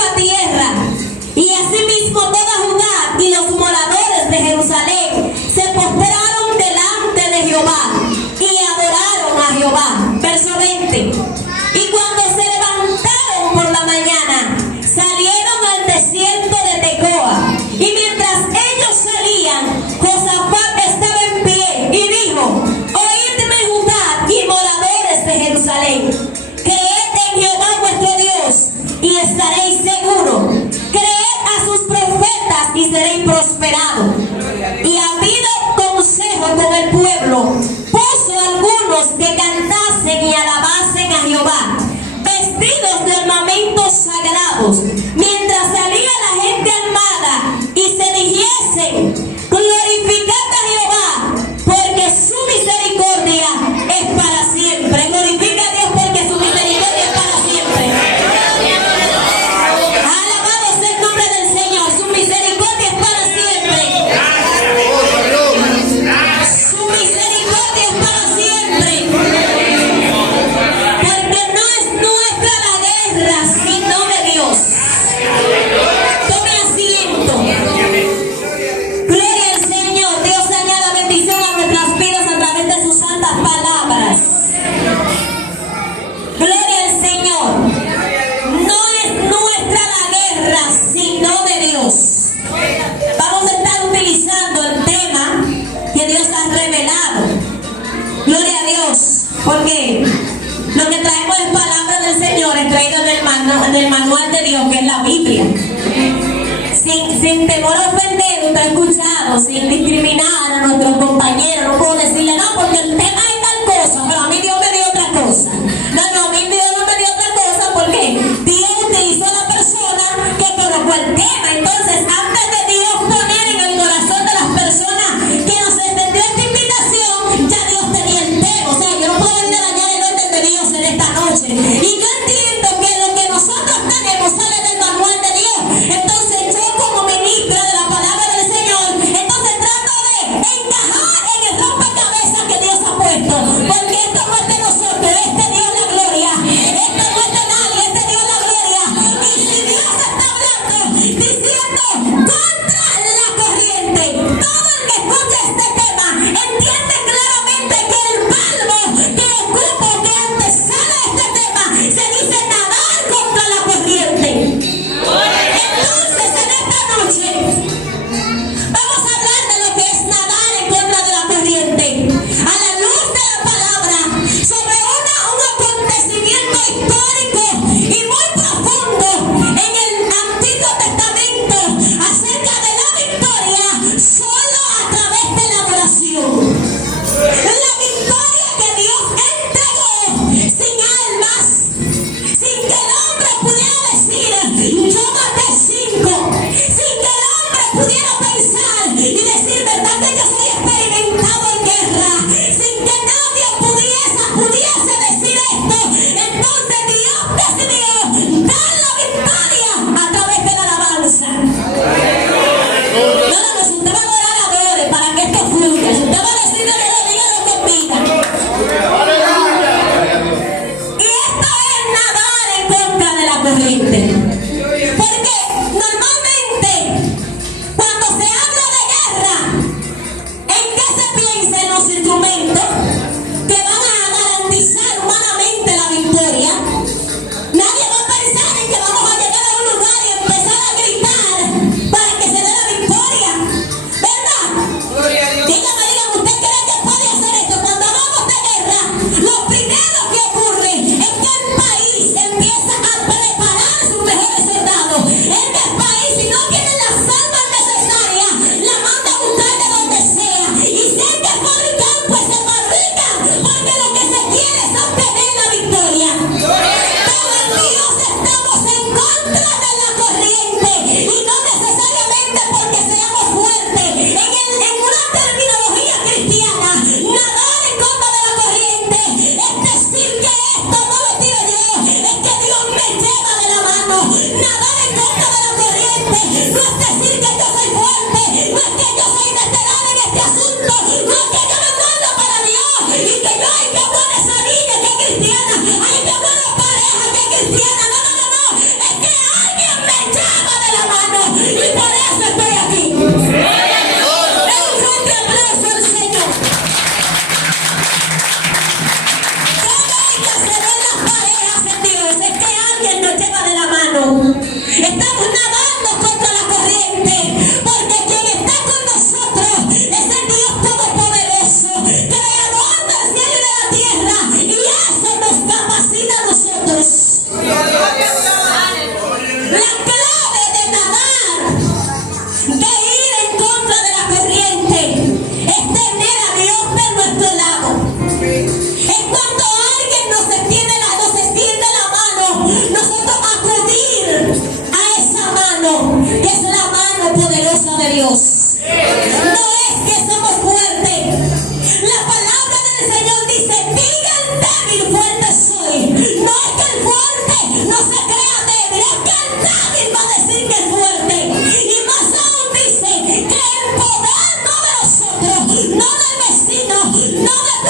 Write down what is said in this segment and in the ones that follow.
a tierra. Y asimismo toda Judá y los moradores de Jerusalén se postraron delante de Jehová y adoraron a Jehová. Verso 20. Y cuando se levantaron por la mañana, salieron al desierto de Tecoa. Y mientras ellos salían, Josafat estaba en pie y dijo: Oídme, Judá y moradores de Jerusalén, creed en Jehová vuestro Dios y estaréis seguros. Creed a sus profetas y seréis prosperados. Y habido consejo con el pueblo, puso algunos que cantasen y alabasen a Jehová, vestidos de ornamentos sagrados, mientras salía la gente armada, y se dijesen: glorificad a Jehová, porque su misericordia es para siempre. Glorifica a Dios porque su misericordia es para siempre. Alabado sea el nombre del Señor. Su misericordia es para siempre. Su misericordia es para siempre. Porque no es nuestra la guerra, sino de Dios. Tome asiento. Gloria al Señor. Dios añada bendición a nuestras vidas a través de sus santas palabras. Gloria al Señor. No es nuestra la guerra, sino de Dios. Vamos a estar utilizando el tema que Dios ha revelado. Gloria a Dios. Porque lo que traemos es palabra del Señor, extraído del manual de Dios, que es la Biblia. Sin temor a ofender, usted ha escuchado, sin discriminar a nuestros compañeros. No puedo decirle: no, porque el tema es tal cosa, pero a mí Dios me dio otra cosa. No, a mí Dios no me dio otra cosa, porque Dios utilizó a la persona que colocó el tema. Entonces, antes de Dios poner en el corazón de las personas que nos extendió esta invitación, ya Dios tenía el tema. O sea, yo no puedo venir a dañar el orden de Dios en esta noche. Y yo entiendo que lo que nosotros tenemos sale del manual de Dios. Entonces, yo como ministra de la palabra del Señor, entonces trato de encajar en el rompecabezas que Dios ha puesto.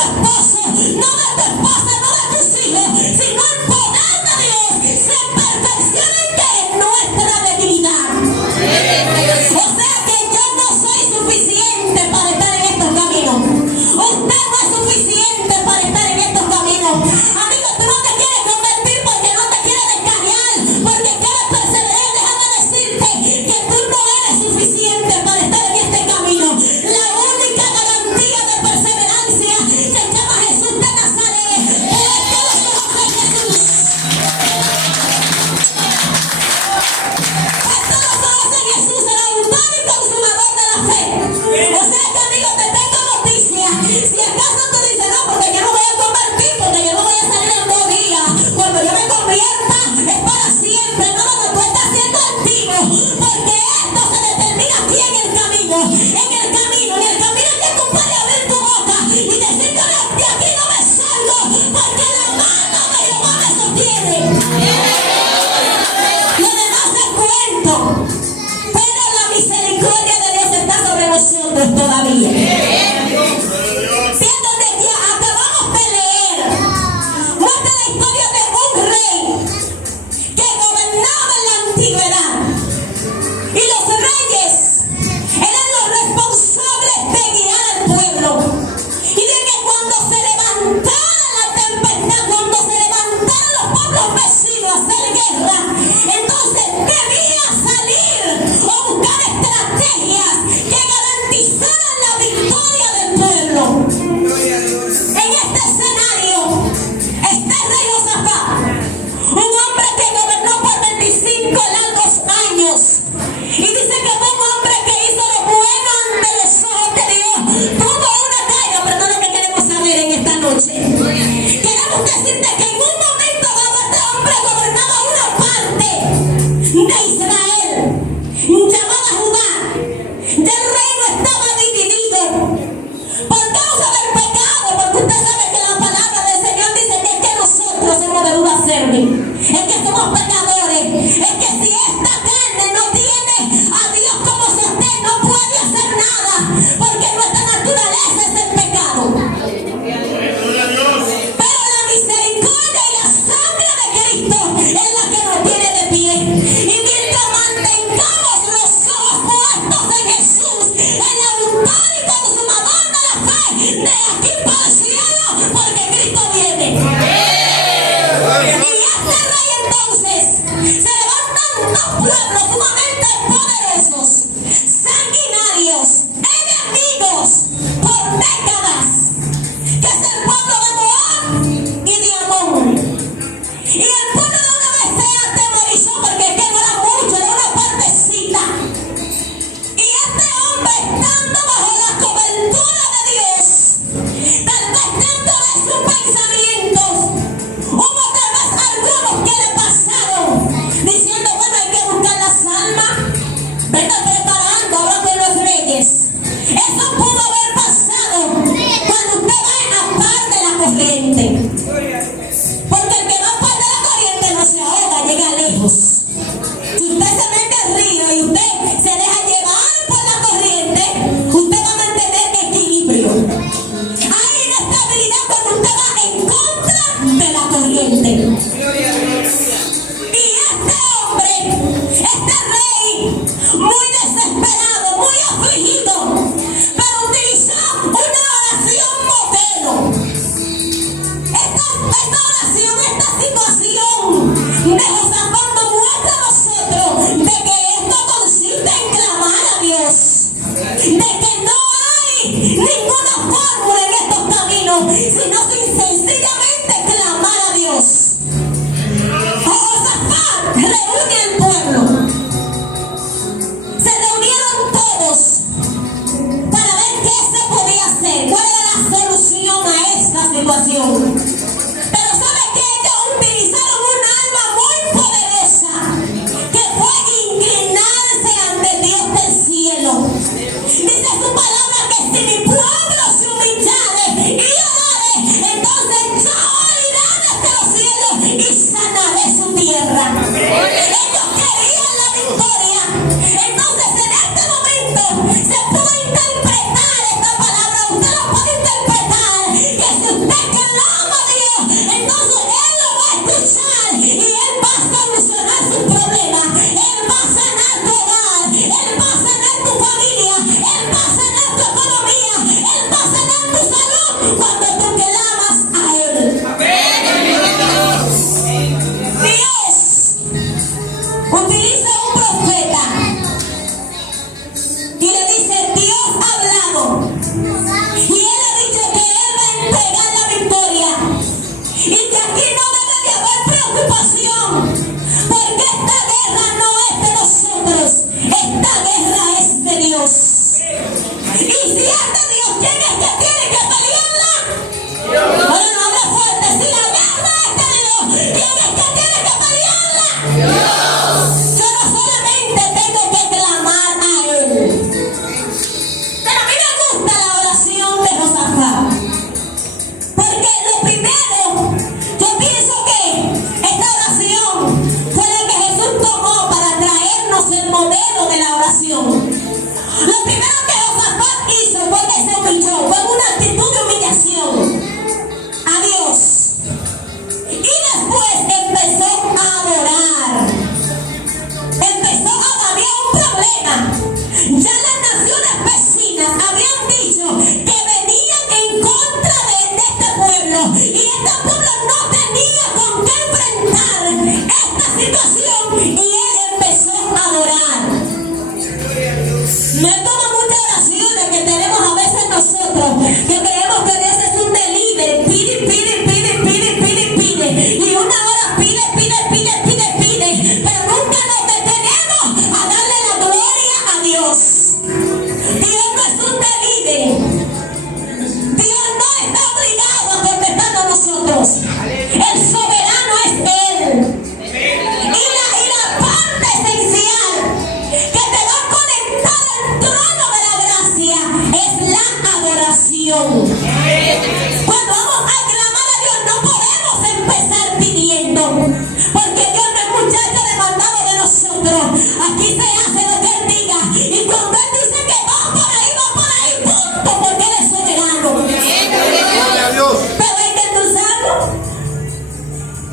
esposo, no de tu esposa, no de tus hijos, sino el poder de Dios se perfecciona en que es nuestra debilidad. O sea que yo no soy suficiente para estar en estos caminos. Usted no es suficiente para estar en estos caminos. Amigo, tú no te quieres convertir porque no te quieres descarriar, porque quieres perseverar. Déjame decirte que tú no eres suficiente para estar en este camino. La única garantía de perseverancia se llama Jesús de Nazaret. Puesta los ojos en Jesús. Puesta los ojos en Jesús, el autor y consumador de la fe. O sea que, amigo, te tengo noticia. Si acaso tú dices, no, porque yo no voy a convertir, porque yo no voy a salir en 2 días. Cuando yo me convierta, es para siempre. No, tú estás siendo activo, porque esto se determina aquí en el camino. En el camino que tú puedes abrir tu boca y decir, yo de aquí no me salgo, porque la mano de Jehová me sostiene. Lo demás es cuento, pero la misericordia de Dios está sobre nosotros todavía. Siendo de que acabamos de leer, muestra la historia de un rey que gobernaba en la antigüedad. Y los reyes eran los responsables de guiar al pueblo. Y de que cuando se levantara la tempestad, cuando se levantaran los pueblos vecinos a hacer guerra, entonces debía salir o buscar estrategias que garantizaran la victoria del pueblo. En este escenario está el rey Josafat, un hombre que gobernó por 25 largos años. Y dice que fue un hombre que hizo lo bueno ante los ojos de Dios. Tuvo una caída, pero no es lo que queremos saber en esta noche. Queremos decirte que en un momento dado este hombre gobernaba una parte de Israel, llamada Judá. Ya el reino estaba dividido por causa del pecado, porque usted sabe que la palabra del Señor dice que es que nosotros hemos de duda servir, es que somos pecadores, es que si esta carne no tiene a Dios como sostén, no puede hacer nada, porque nuestra naturaleza es el pecado. Pero la misericordia y la sangre de Cristo es la que nos tiene de pie. Y mientras mantengamos los ojos puestos en Jesús, el autor y consumador de la fe, de aquí para el cielo, porque Cristo viene. Y este rey entonces se levantan 2 pueblos sumamente poderosos, sanguinarios, enemigos por décadas, que es el pueblo de Moab y de Amón. Y el pueblo de una vez se atemorizó porque es que no era mucho, era una partecita. Y este hombre, estando bajo la cobertura de Dios, tal vez dentro de sus pensamientos, hubo tal vez algunos que le pasaron diciendo, bueno, hay que buscar las almas, vete preparando ahora con los reyes. Eso pudo haber pasado cuando usted va a par de la corriente, porque el que va a par de la corriente no se ahoga, llega lejos. Si usted se mete al río y usted se deja llevar por la corriente, usted va a mantener equilibrio. Hay inestabilidad cuando usted va en contra de la corriente. Y este hombre, este rey, muy desesperado, muy afligido, pero utilizó una oración modelo. Esta oración, esta situación de Josafat nos muestra a nosotros de que esto consiste en clamar a Dios, de que no hay ninguna fórmula en estos caminos, sino sencillamente clamar a Dios. Josafat reúne al pueblo, se reunieron todos para ver qué se podía hacer, cuál era la solución a esta situación. Pero ¿sabe qué? Ellos utilizaron un arma muy poderosa, que fue inclinarse ante Dios del cielo. Dice su palabra que si mi pueblo se humillare y orare, entonces pide. Y una hora pide, pero nunca nos detenemos a darle la gloria a Dios. Dios no es un delivery. Dios no está obligado a contestar a nosotros. El soberano es Él. Y la parte esencial que te va a conectar al trono de la gracia es la adoración. Cuando vamos a clamar a Dios no podemos empezar pidiendo, porque Dios no es muchacho demandado de nosotros. Aquí se hace lo que Él diga, y cuando Él dice que va por ahí, punto, porque Él es soberano. Pero hay que endulzarlo,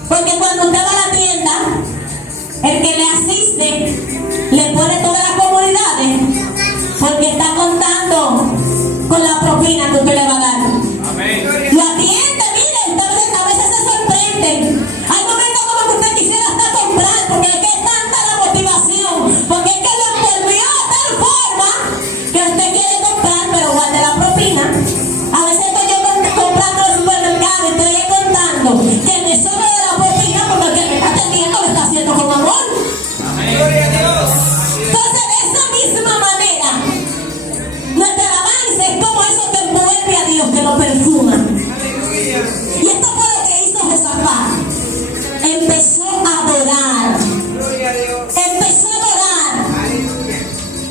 porque cuando usted va a la tienda, el que le asiste le pone todas las comodidades, porque está contando con la propina que usted le va a dar. Lo atiende, mire, a veces se sorprende. Hay momentos como que usted quisiera hasta comprar, porque es que es tanta la motivación, porque es que lo envolvió de tal forma que usted quiere comprar, pero guarde la propina. A veces estoy yo comprando en el supermercado y estoy contando que me sobra de la propina, porque el que me está atendiendo lo está haciendo con amor. Entonces, de esa misma manera, nuestra alabanza es como eso que envuelve a Dios, que lo perfuma. Y esto fue lo que hizo Josafat. Empezó a adorar. Empezó a adorar.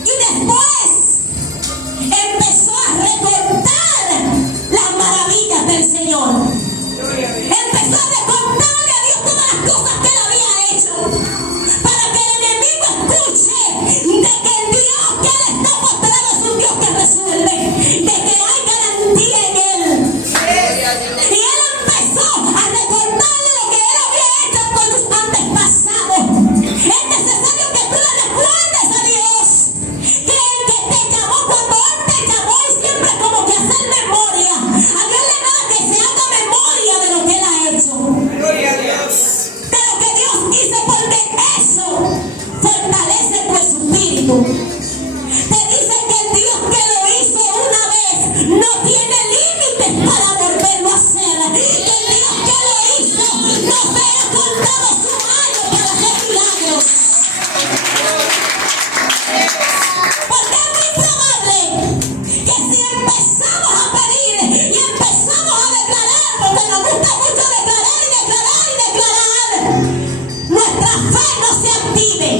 Y después empezó a recordar las maravillas del Señor. Empezó a recordarle a Dios todas las cosas que Él había hecho, para que el enemigo escuche de que el Dios que Él está postrado es un Dios que resuelve, de que hay garantía en Él. Y Él empezó a recordarle lo que Él había hecho con los antepasados. Es necesario que tú le recuerdes a Dios que el que te llamó cuando Él te llamó, y siempre como que hacer memoria. A Dios le da que se haga memoria de lo que Él ha hecho, de lo que Dios hizo, porque eso fortalece tu espíritu. Te dice que el Dios que lo hizo una vez no tiene límites para volverlo a hacer. Que el Dios que lo hizo no se ha cortado su mano para hacer milagros. Porque es muy probable que si empezamos a pedir y empezamos a declarar, porque nos gusta mucho declarar, nuestra fe no se active,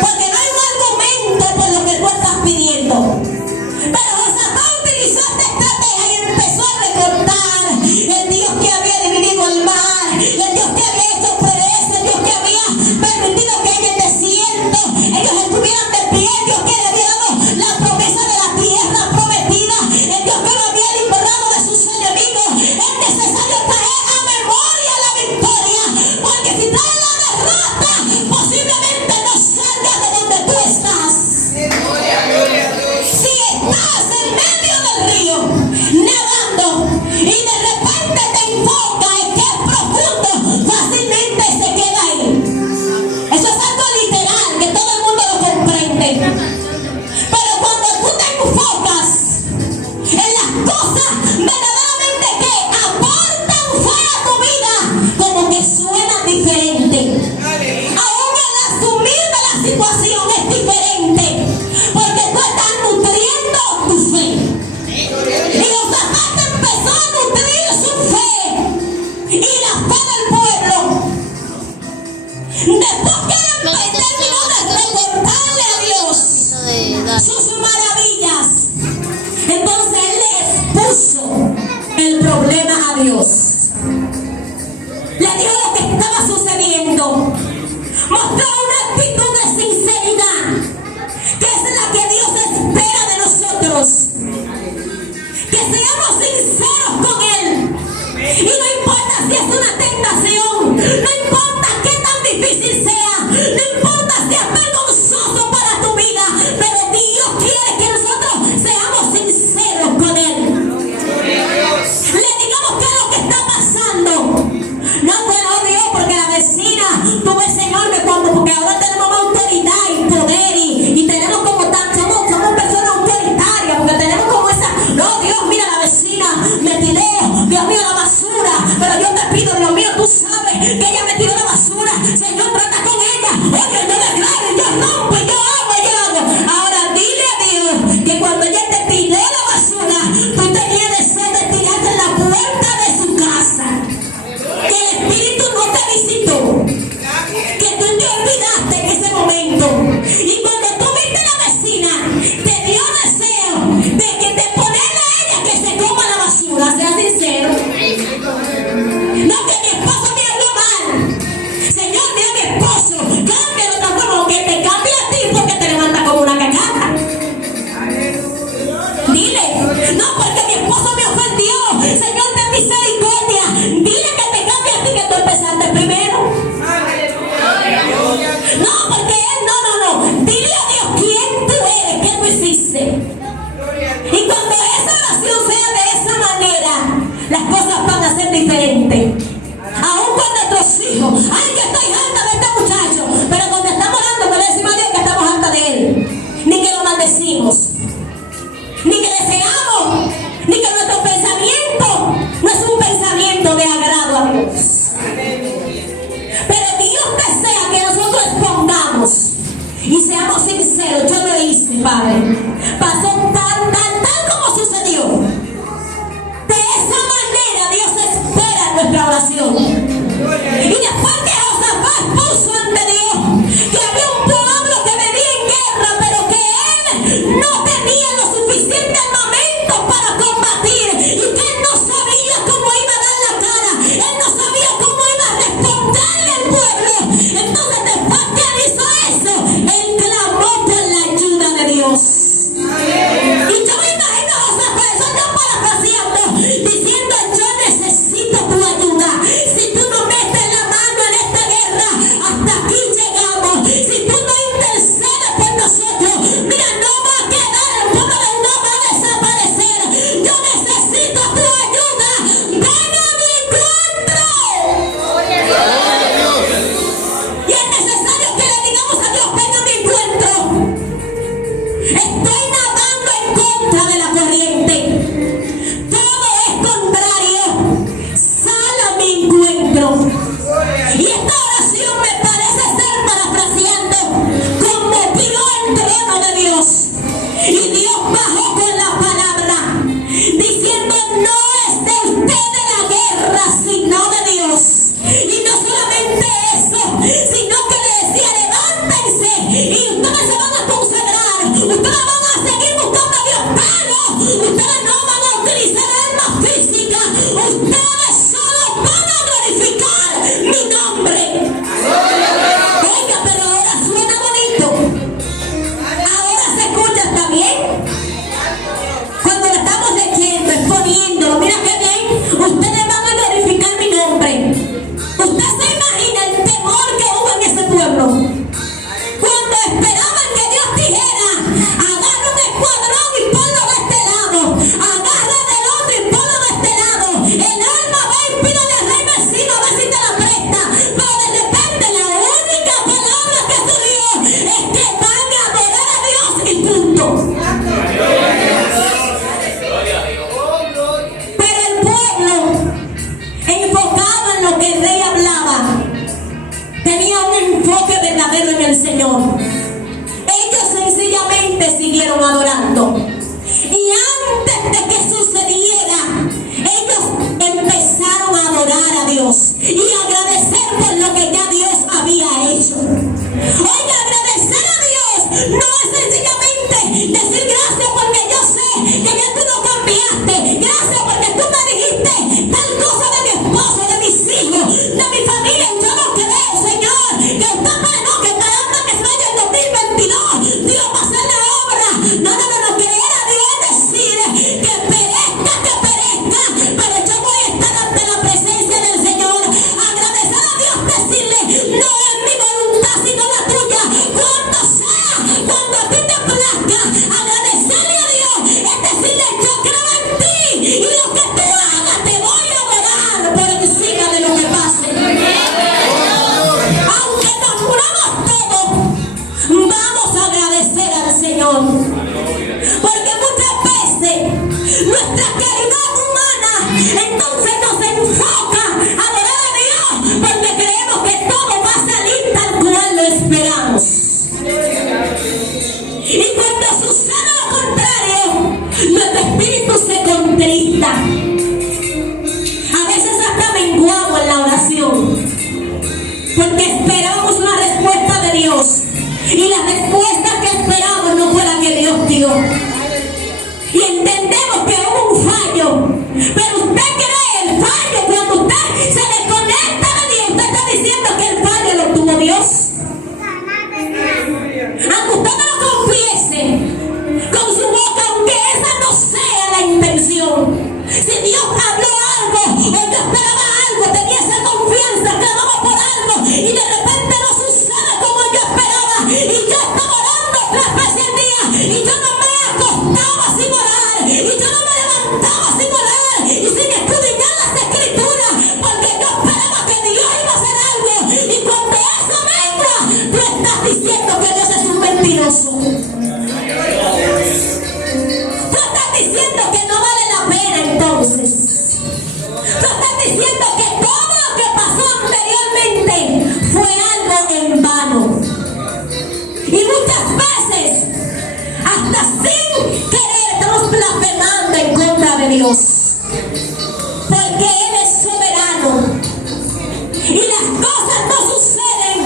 porque no hay un argumento por lo que tú estás pidiendo. Pero Josafat utilizó esta estrategia y empezó a recordar el Dios que había dividido el mar, el Dios que había hecho promesas, el Dios que había permitido que en el desierto ellos estuvieran de pie, el Dios que le había dado la promesa de la tierra prometida, el Dios que lo había librado de sus enemigos. Es necesario traer a memoria la victoria, porque si traes la derrota, posiblemente no salgas de donde tú estás. Si estás en medio del río nadando y de repente te enfocas en que es profundo, fácilmente se queda ahí. Eso es algo literal, que todo el mundo lo comprende. Pero cuando tú te enfocas en las cosas verdaderamente que aportan fe a tu vida, como que suena diferente. Aún el asumir de la situación es diferente, porque tú estás nutriendo tu fe. Y Josafat empezó a nutrir su fe y la fe del pueblo. Después que él terminó de recordarle a Dios sus maravillas, entonces él le expuso el problema a Dios. Le dijo lo que estaba sucediendo. Mostró una actitud de sinceridad, que es la que Dios espera de nosotros. Que seamos sinceros con Él. Y no importa si es una tentación, no importa qué tan difícil sea, no importa si es vergonzoso para tu vida, pero Dios quiere que nosotros seamos sinceros con Él. Le digamos qué es lo que está pasando. No, bueno, Dios, porque la vecina tuvo el Señor que cuando, porque ahora tenemos más autoridad y poder y tenemos como tan, somos personas autoritarias, porque tenemos como esa, no, Dios, mira, la vecina me tiró, Dios que ella me tiró la basura. Señor, trata con ella. Oye, yo declaro, yo rompo, yo hago. Ahora dile a Dios que cuando ella te tiró la basura, tú tenías deseo de tirarte en la puerta de su casa. Que el Espíritu no te visitó. Que tú te olvidaste en ese momento. Y cuando tú viste a la vecina, te dio deseo de que te ponerle a ella que se coma la basura. Sea sincero. No, que mi esposo me habló mal. Señor, mira a mi esposo. Cámbialo tan como que te cambie a ti porque te levanta como una cacata. Dile, no, porque mi esposo me ofendió. Señor, ten misericordia. Dile que te cambie a ti que tú empezaste primero. No, porque él, no. Dile a Dios quién tú eres, qué tú hiciste. Y cuando esa oración sea de esa manera, las cosas van a ser diferentes. Aún con nuestros hijos. Ay, que estoy harta de este muchacho. Pero cuando estamos orando, no le decimos a Dios que estamos harta de él. Ni que lo maldecimos. Ni que deseamos. Ni que nuestro pensamiento no es un pensamiento de agrado a Dios. Pero Dios desea que nosotros expongamos y seamos sinceros. Yo lo hice, Padre. Pasó tal como sucedió. De esa manera Dios espera nuestra oración. Y después que Josafat puso ante Dios que había un pueblo que venía en guerra, pero que él no tenía los suficientes armamentos para combatir, y que él no sabía cómo iba a dar la cara, él no sabía cómo iba a responderle al pueblo. Entonces después que él hizo eso, él clamó por la ayuda de Dios. Y yo me imagino a Josafat, eso yo parafraseando, diciendo: yo necesito tu ayuda. Si tú no metes la mano en esta guerra, hasta aquí llegamos. Si tú no intercedes por nosotros, mira, no va a quedar el pueblo, no va a desaparecer. Yo necesito tu ayuda. Ven a mi encuentro. Y es necesario que le digamos a Dios: ven a mi encuentro. Estoy nadando en contra de la corriente. Todo es contrario. Sal a mi encuentro. Y esta oración me parece ser, parafraseando, conmovió el trono de Dios. Y Dios bajó con la palabra, diciendo: no es de ustedes la guerra, sino de Dios. Y no solamente eso, sino que le decía: levántense y ustedes se van a consagrar. Ustedes van a seguir buscando a Dios, pero ustedes no van a utilizar armas físicas. Ustedes solo van a glorificar mi nombre. Oiga, pero ahora suena bonito. Ahora se escucha, ¿está bien? Cuando lo estamos leyendo, exponiendo, mira qué bien, ustedes van a glorificar mi nombre. Usted se imagina el temor que hubo en ese pueblo cuando esperaban que Dios dijera: agarra un escuadrón y ponlo de este lado, agarra del otro y ponlo de este lado, el alma va y pídele al rey vecino a ver si te la presta. Pero de repente la única palabra que salió es que van a adorar a Dios y punto. Pero el pueblo, enfocado en lo que el rey hablaba, tenía un enfoque verdadero en el Señor. Ellos sencillamente siguieron adorando. Y antes de que sucediera, ellos empezaron a adorar a Dios y agradecer por lo que ya Dios había hecho. Oiga, agradecer a Dios no es sencillamente decir: gracias porque yo sé que ya tú no cambiaste. Gracias porque tú me dijiste tal cosa de mi esposo, de mis hijos, de mi familia. Yo no creo, Señor, que usted no, que esperando que se vaya el 2022, Dios va a hacer la obra. No, creer a Dios es decir: que perezca, pero yo voy a estar ante la presencia del Señor, esperábamos una respuesta de Dios. Y la respuesta que esperábamos no fue la que Dios dio. Y entendemos que hubo un fallo. Pero usted cree el fallo cuando usted se desconecta de Dios. Usted está diciendo que el fallo lo tuvo Dios. Aunque usted no lo confiese con su boca, aunque esa no sea la intención. Si Dios habló algo o yo esperaba algo, tenía esa confianza, clamaba por algo y de repente no sucede como yo esperaba. Y yo estaba orando 3 veces al día y yo no me acostaba sin orar y yo no me levantaba sin orar y sin escudriñar las escrituras, porque yo esperaba que Dios iba a hacer algo. Y cuando eso venga, tú estás diciendo que Dios es un mentiroso. Tú estás diciendo que no vale la pena entonces. Tú estás diciendo que todo lo que pasó anteriormente fue algo en vano. Y muchas veces, hasta sin querer, estamos blasfemando en contra de Dios. Porque Él es soberano. Y las cosas no suceden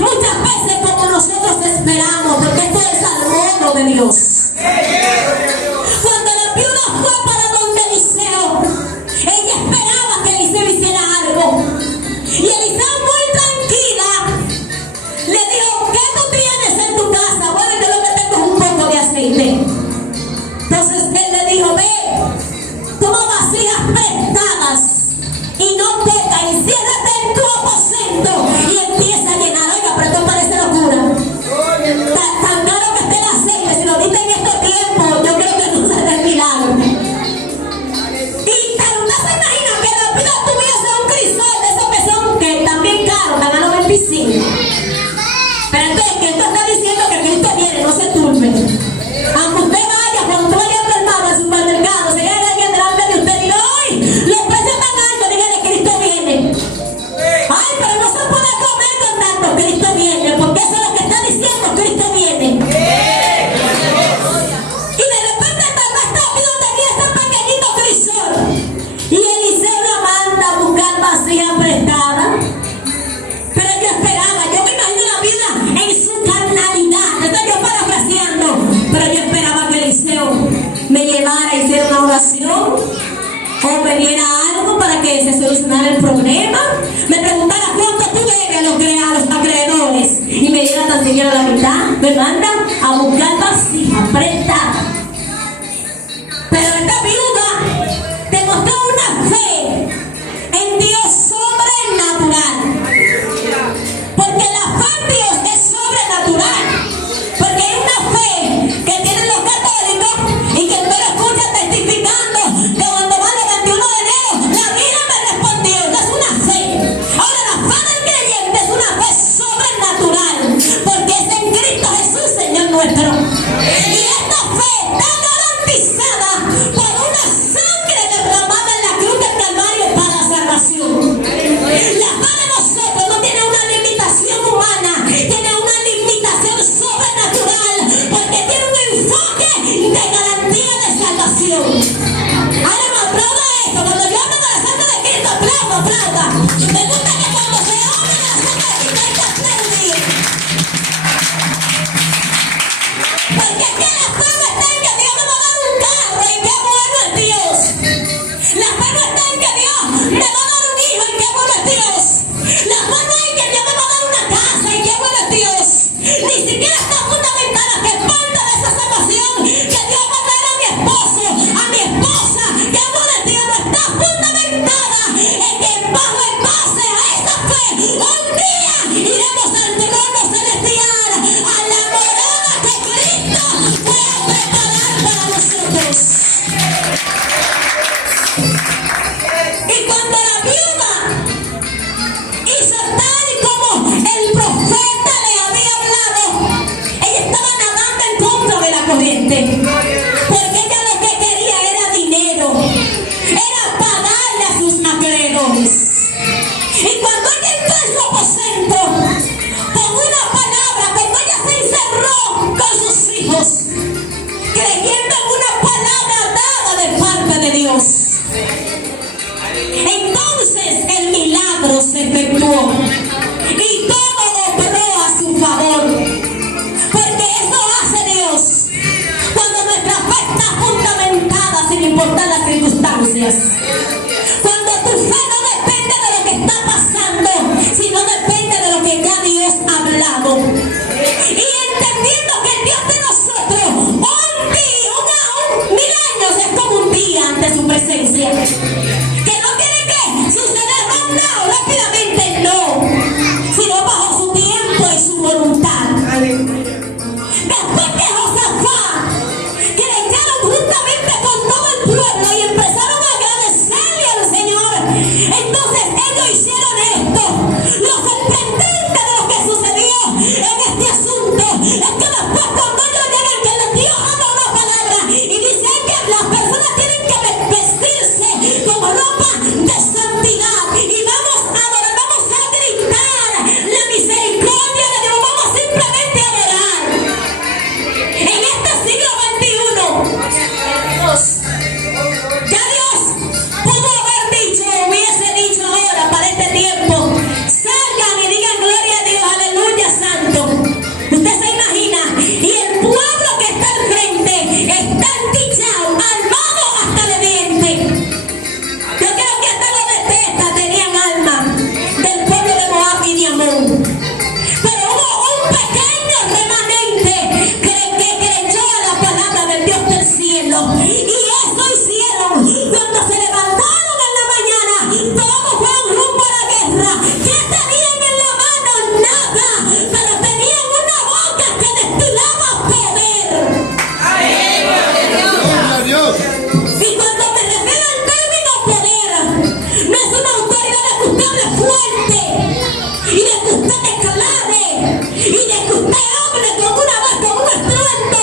muchas veces como nosotros esperamos, porque esto es al modo de Dios. Cuando la viuda fue para donde Eliseo, ella esperaba que Eliseo hiciera algo. Y Eliseo, muy tranquila, le dijo: ¿qué tú tienes en tu casa? Bueno, yo lo que tengo es un poco de aceite. Entonces él le dijo: ve, toma vasijas prestadas y no pocas, enciérrate en tu aposento y empieza a llenar. Oiga, pero esto parece locura. Tan caro que esté el aceite, si lo diste en estos tiempos, yo creo que no se ve milagro. Y pero usted se imagina que la vida tuviese un crisol de esos que son, que también caros, están a 95. Pero entonces, que esto está diciendo que Cristo viene, no se turbe. Aunque usted vaya, cuando vaya al hermano al supermercado, se llega alguien delante de usted y diga: ¡ay! Los precios están altos, dígale: Cristo viene. ¡Ay! Pero no se puede comer con tanto, Cristo viene, porque eso es lo que está diciendo, Cristo viene. Y de repente esta viuda tenía este pequeñito crisol. Y Eliseo la manda a buscar vasija prestada. Pero yo esperaba, yo me imagino la vida en su carnalidad. Estoy yo parafraseando. Pero yo esperaba que Eliseo me llevara a hacer una oración, o me diera algo para que se solucionara el problema, me preguntara cuánto tú debes a los acreedores y me diera tan siquiera la mitad. Me manda a buscar vasija prestada. Pero esta viuda demostró una fe en Dios sobrenatural. Porque la fe en Dios es sobrenatural. Porque hay una fe que tienen los católicos y que tú lo escuchas testificando que cuando va el 21 de enero, la vida me respondió. No es una fe. Ahora, la fe del creyente es una fe sobrenatural. Porque es en Cristo Jesús, Señor nuestro. Y esta fe está garantizada por una sangre derramada en la cruz del Calvario para la salvación. La fe de nosotros no tiene una limitación humana, tiene una limitación sobrenatural, porque tiene un enfoque de garantía de salvación. Ahora me aplauda esto. Cuando yo hablo de la sangre de Cristo, aplauda. Me gusta que cuando se habla de la sangre de Cristo hay que aplaudir. Porque es que la fe no está en que Dios me va a dar un carro y qué bueno es Dios. La fe no está en que Dios me va a dar un hijo y qué bueno es Dios. La fe no es en que Dios me va a dar una casa y qué bueno es Dios. Ni siquiera está fundamentada que parte de esa salvación que Dios va a traer a mi esposo, a mi esposa, qué bueno es Dios. No está fundamentada en que en base a esa fe un día iremos al trono celestial, a la morada que Cristo fue a preparar para nosotros. Y cuando la viuda hizo tal y como el profeta le había hablado, ella estaba nadando en contra de la corriente. Porque ella lo que quería era dinero, era pagarle a sus acreedores. Y cuando ella entró en su aposento, con una palabra, cuando ella se encerró con sus hijos, creyendo en una palabra dada de parte de Dios, entonces el milagro se efectuó y todo obró Entonces ellos hicieron esto. Lo sorprendente de lo que sucedió en este asunto es que después cuando ellos llegan, que Dios habla una palabra y dice que las personas tienen que vestirse con ropa de santidad y vamos a adorar, vamos a gritar la misericordia de Dios, vamos simplemente a adorar. En este siglo XXI, ya Dios pudo haber dicho, hubiese dicho ahora para este tiempo, salgan y digan gloria a Dios, aleluya, santo. Usted se imagina, y el pueblo que está al frente está endichado, armado hasta de dientes. Yo creo que hasta los de Testa tenían alma del pueblo de Moab y de Amón. Pero hubo un pequeño remanente que creyó a la palabra del Dios del cielo. Y eso hicieron cuando se levantaron en la mañana. Todos fueron rumbo a la guerra. ¿Qué tenían en la mano? Nada. Pero tenían una boca que destilaba poder. Gloria a Dios. Y cuando me refiero al término poder, no es una autoridad de que usted hable fuerte y de que usted declare y de que usted hable con una voz, con un estruendo.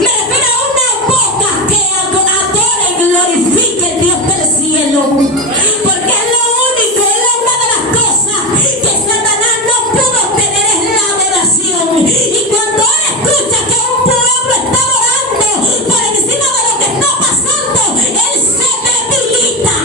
Me refiero a una boca que adore y glorifique el Dios del cielo. Porque es lo único, es una de las cosas que Satanás no pudo tener, es la adoración. Y cuando él escucha que un pueblo está adorando por encima de lo que está pasando, él se debilita.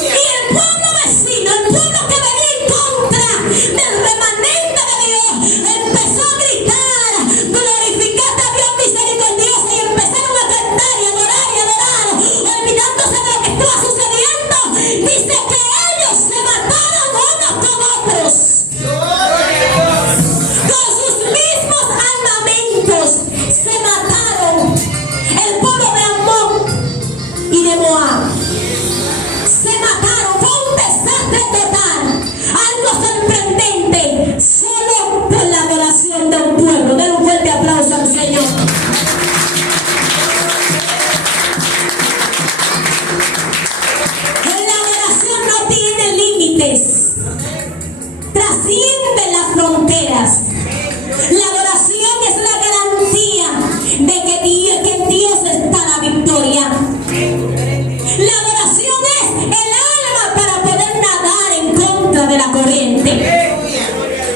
Y el pueblo vecino, el pueblo que venía en contra del remanente de Dios, empezó a gritar, glorificad a Dios misericordioso, y empezaron a cantar y adorar, olvidándose de lo que estaba sucediendo. Dice que ellos se mataron unos con otros, con sus mismos armamentos, se mataron. El pueblo de Amón y de Moab se mataron, fue un desastre total, algo sorprendente, solo por la adoración de un pueblo. Den un fuerte aplauso al Señor. La adoración no tiene límites, trasciende las fronteras. La adoración es la garantía de que en Dios está la victoria. La adoración es el alma para poder nadar en contra de la corriente.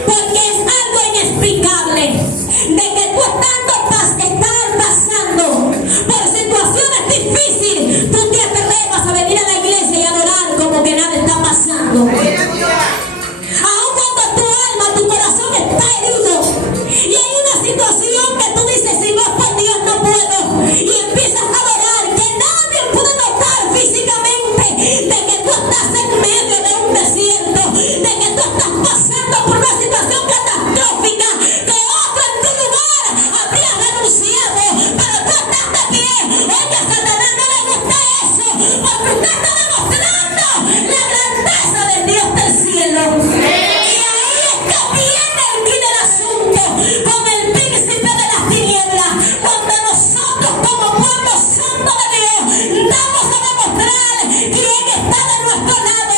Porque es algo inexplicable de que tú estás pasando por situaciones difíciles, tú te atrevas a venir a la iglesia y adorar como que nada está pasando. Aun cuando tu alma, tu corazón está herido y hay una situación que tú dices, si no es por Dios no puedo, y empiezas a adorar, que nadie puede notar físicamente de que tú estás en medio de un desierto, de que tú estás pasando por una situación catastrófica, que otro en tu lugar habría renunciado, pero tú estás de pie. Oye, a Satanás no le gusta eso, porque usted está demostrando la grandeza del Dios del cielo. Y ahí es que viene el fin del asunto con el príncipe de las tinieblas, cuando nosotros como pueblo santo de Dios vamos a demostrar quién está de nuestro lado.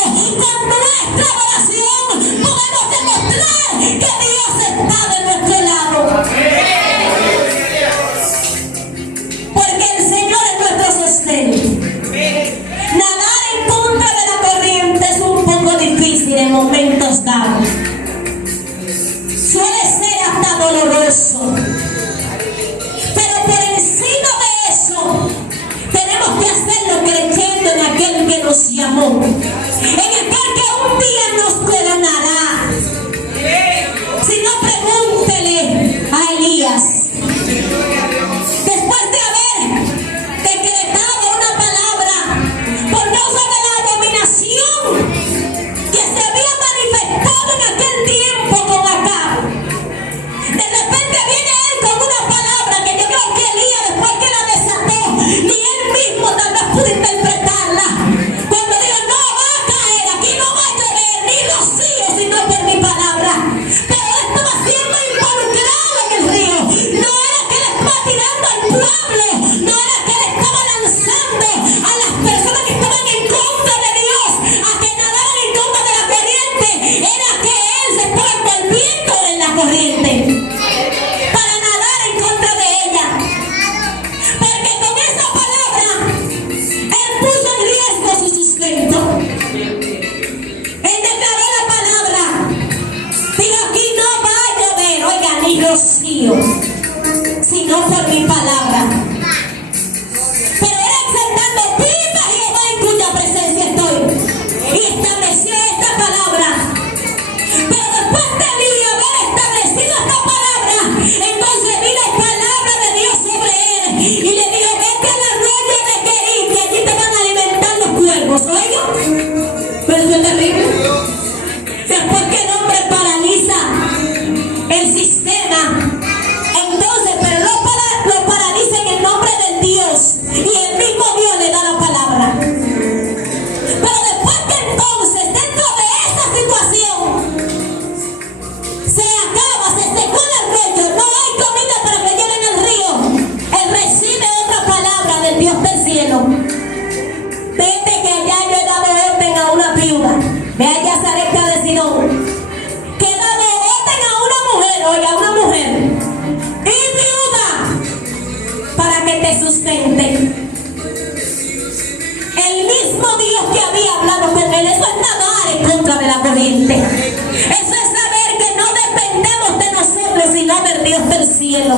y hablamos con Él. Eso es nadar en contra de la corriente. Eso es saber que no dependemos de nosotros, sino del Dios del cielo.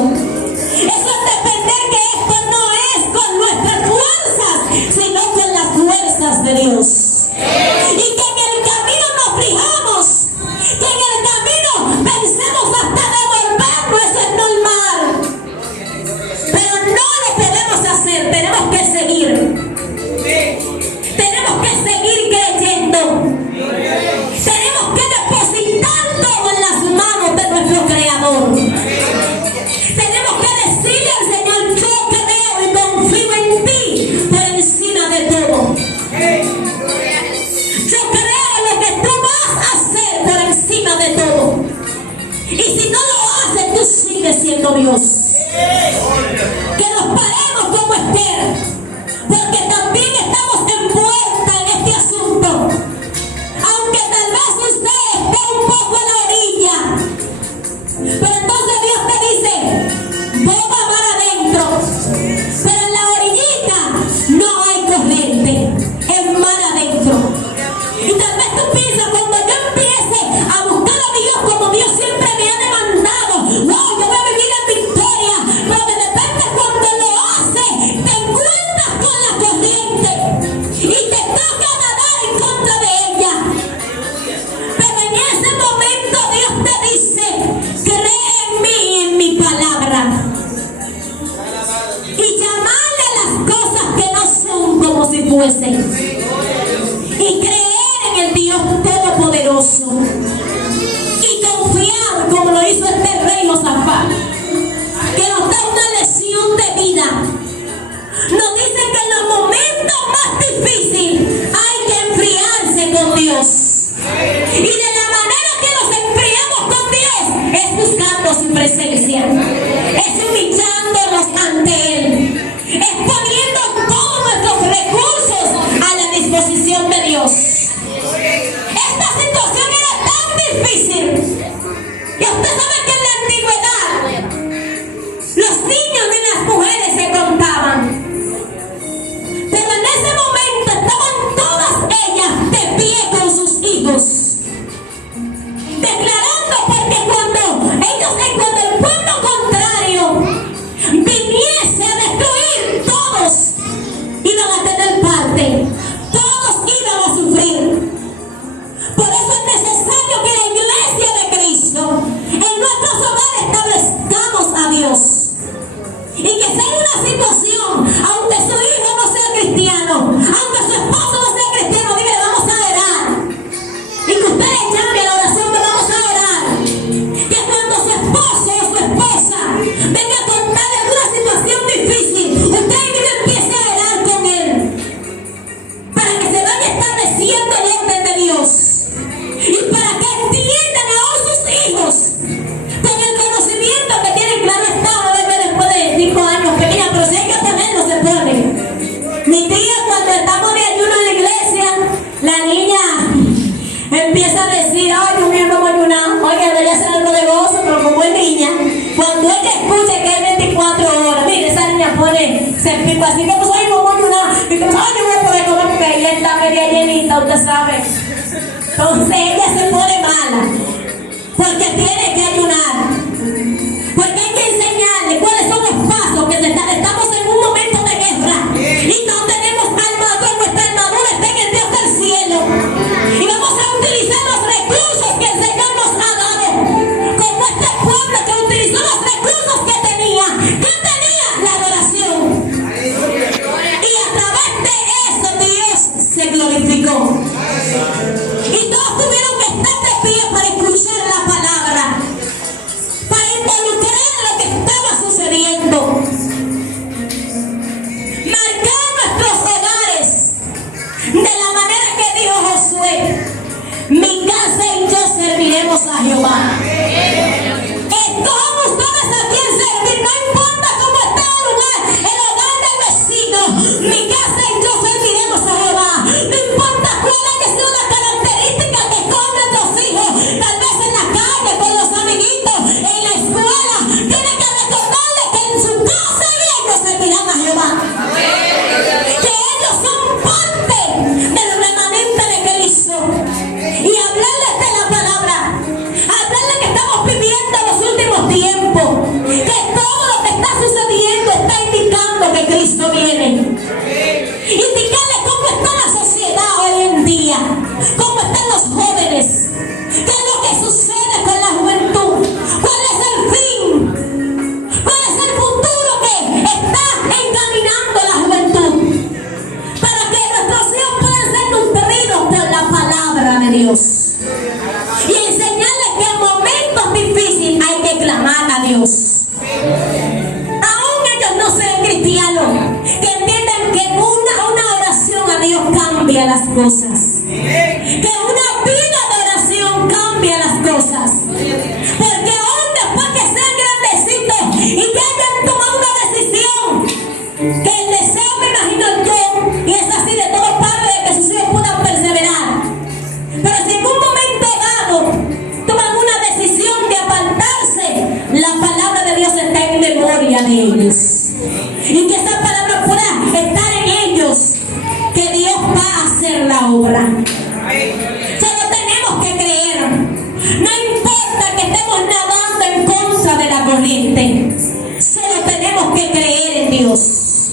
Eso es depender que esto no es con nuestras fuerzas, sino con las fuerzas de Dios. Y que en el camino nos fijamos, que en el camino pensemos hasta devolvernos, eso es normal. Pero no lo podemos hacer, tenemos que seguir. Tenemos que seguir creyendo. Tenemos que depositar todo en las manos de nuestro Creador. Tenemos que decirle al Señor: yo creo y confío en ti por encima de todo. Yo creo en lo que tú vas a hacer por encima de todo. Y si no lo haces, tú sigues siendo Dios. Que nos paremos como Esther, porque también estamos envueltas en este asunto. Aunque tal vez usted esté un poco a la orilla, pero entonces Dios te dice: boga mar adentro. Pero en la orillita no hay corriente, es mar adentro. Y tal vez tú piensas: cuando yo empiece a buscar a Dios como Dios siempre me ha demandado, wow, yo voy a vivir en victoria. Pero de repente cuando lo haces, te encuentras con la corriente y te toca nadar en contra de ella. Pero en ese momento Dios te dice: cree en mí y en mi palabra. Y llamarle a las cosas que no son como si fuesen. Y creer en el Dios Todopoderoso. Y confiar, como lo hizo este rey Josafat, que nos da una lección de vida. Nos dice que en los momentos más difíciles hay que enfriarse con Dios. Y de la manera que nos enfriamos con Dios es buscando su presencia, es humillándonos ante Él, es poniendo todos nuestros recursos a la disposición de Dios. Esta situación era tan difícil. Y usted sabe que en la antigüedad los niños y las mujeres se contaban. Pero en ese momento estaban todas ellas de pie con sus hijos, declarando, porque cuando el pueblo contrario viniese a destruir, todos iban a tener parte, todos iban a sufrir. Por eso es necesario que la iglesia de Cristo en nuestros hogares establezcamos a Dios. Y que sea una situación, aunque su hijo no sea cristiano, aunque su esposo no sea cristiano, diga: vamos a orar. Y que usted le llame a la oración de vamos a orar. Que cuando su esposo o su esposa venga a contarle alguna situación difícil, usted mismo empiece a orar con él, para que se vaya estableciendo el orden de Dios. Y para que entiendan aún sus hijos, con el conocimiento que tienen. Claro está, no debe después de 5 años pequeña, pero si hay que ponerlo, se pone. Mi tía, cuando estamos de ayuno en la iglesia, la niña empieza a decir: ay, Dios mío, vamos a ayunar. Oye, debería hacer algo de gozo, pero como es niña, cuando ella escuche que hay 24 horas, mire, esa niña se pica así como: ay, vamos a ayunar. Y como: ay, yo voy a poder comer porque ella está media llenita, usted sabe. Entonces ella se pone mala, porque tiene que ayunar, porque hay que enseñarle cuáles son los pasos que estamos en un momento de guerra y no tenemos armadura. Nuestra armadura está en el Dios del cielo, y vamos a utilizar los recursos que el Señor nos ha dado, como este pueblo que utilizó los recursos que tenía. ¿Qué tenía? La adoración. Y a través de eso Dios se glorificó. Y todos tuvieron que estar de pie para escuchar la palabra, para involucrar lo que estaba sucediendo. Marcar nuestros hogares de la manera que dijo Josué: mi casa y yo serviremos a Jehová. Escojan ustedes a quién servir, no importa cómo esté el hogar del vecino. Mi casa y yo serviremos a Jehová. No importa cuál haya sido la característica que esconden los hijos, tal vez en la calle, con los amiguitos, en la escuela. Tiene que recordarle que en su casa y ellos servirán a Jehová. Que ellos son parte del remanente Dios. Y enseñarles que en momentos difíciles hay que clamar a Dios. Aún ellos no sean cristianos, que entiendan que una oración a Dios cambia las cosas. Que una vida de oración cambia las cosas. Porque aún después que sean grandecitos y que hayan tomado una decisión, que el deseo, me imagino yo, y es así de todo padre, de que sus hijos puedan perseverar. Pero si en un momento dado toman una decisión de apartarse, la palabra de Dios está en memoria de ellos. Y que esa palabra pueda estar en ellos, que Dios va a hacer la obra. Solo tenemos que creer. No importa que estemos nadando en contra de la corriente. Solo tenemos que creer en Dios.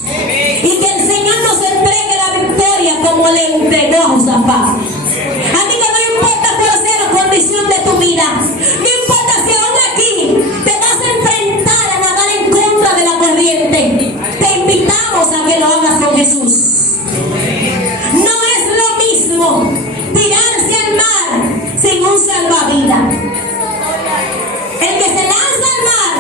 Y que el Señor nos entregue la victoria como le entregó a Josafat. Amiga, no importa cuál sea la condición de tu vida. No importa si aún aquí te vas a enfrentar a nadar en contra de la corriente. Te invitamos a que lo hagas con Jesús. No es lo mismo tirarse al mar sin un salvavidas. El que se lanza al mar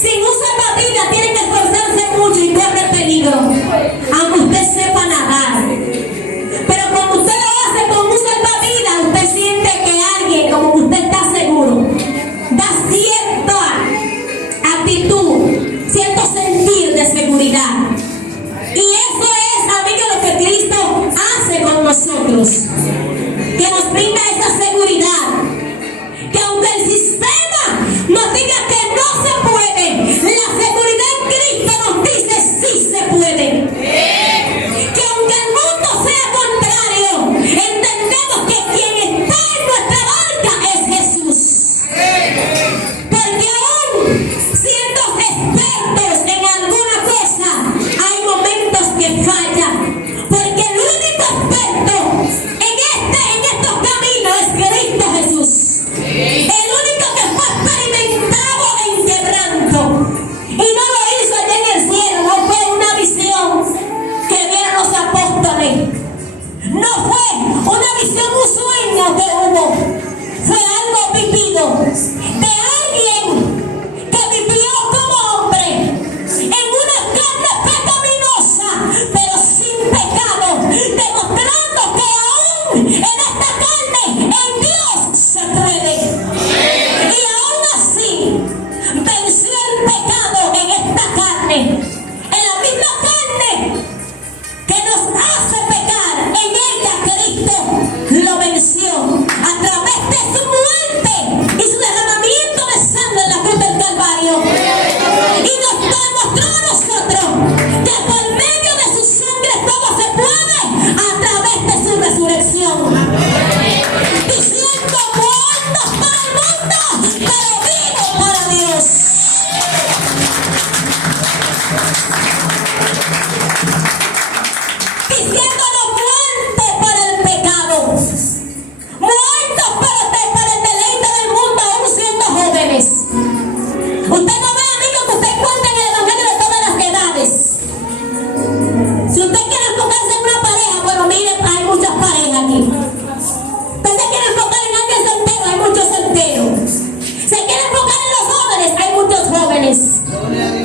sin un salvavidas tiene que esforzarse mucho y corre peligro, aunque usted sepa nadar. Pero cuando usted lo hace con un salvavidas, usted siente que alguien, como que usted está seguro, da cierta actitud, cierto sentir de seguridad. Y eso es, amigos, lo que Cristo hace con nosotros, que nos brinda esa seguridad, que aunque el sistema nos diga que no se puede, la seguridad en Cristo nos dice sí se puede. Que aunque el mundo sea contrario, entendemos que quien está en nuestra barca es Jesús. Porque aún siendo expertos en alguna cosa, hay momentos que fallan. Porque el único experto en estos caminos es Cristo Jesús. El único que fue experimentado en quebranto. Y no lo hizo allá en el cielo, no fue una visión que vieron los apóstoles. No fue una visión, un sueño que hubo. Fue algo vivido de alguien que vivió como hombre en una carne pecaminosa, pero sin pecado, demostrando que aún en esta carne, en Dios se puede. Y aún así, venció el pecado en esta carne, en la misma carne que nos hace pecar, en ella Cristo lo venció a través de su muerte y su derramamiento de sangre en la cruz del Calvario. Y nos demostró a nosotros que por medio de su sangre todo se puede a través de su resurrección. Diciendo: muertos para el mundo, pero vivos para Dios. Diciéndonos muertos para el pecado, muertos para el deleite del mundo, aún siendo jóvenes. Usted no ve, amigos, que usted encuentra en el Evangelio de todas las edades. Si usted quiere enfocarse en una pareja, bueno, mire, hay muchas parejas aquí. Usted se quiere enfocar en alguien soltero, hay muchos solteros. Se quiere enfocar en los jóvenes, hay muchos jóvenes.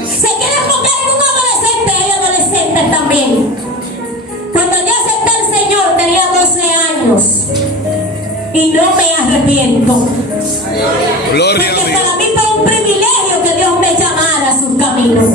Se quiere enfocar en un adolescente, hay adolescentes también. Cuando yo acepté al Señor tenía 12 años y no me arrepiento. Gloria a Porque Dios. para mí fue un privilegio que Dios me llamara a sus caminos.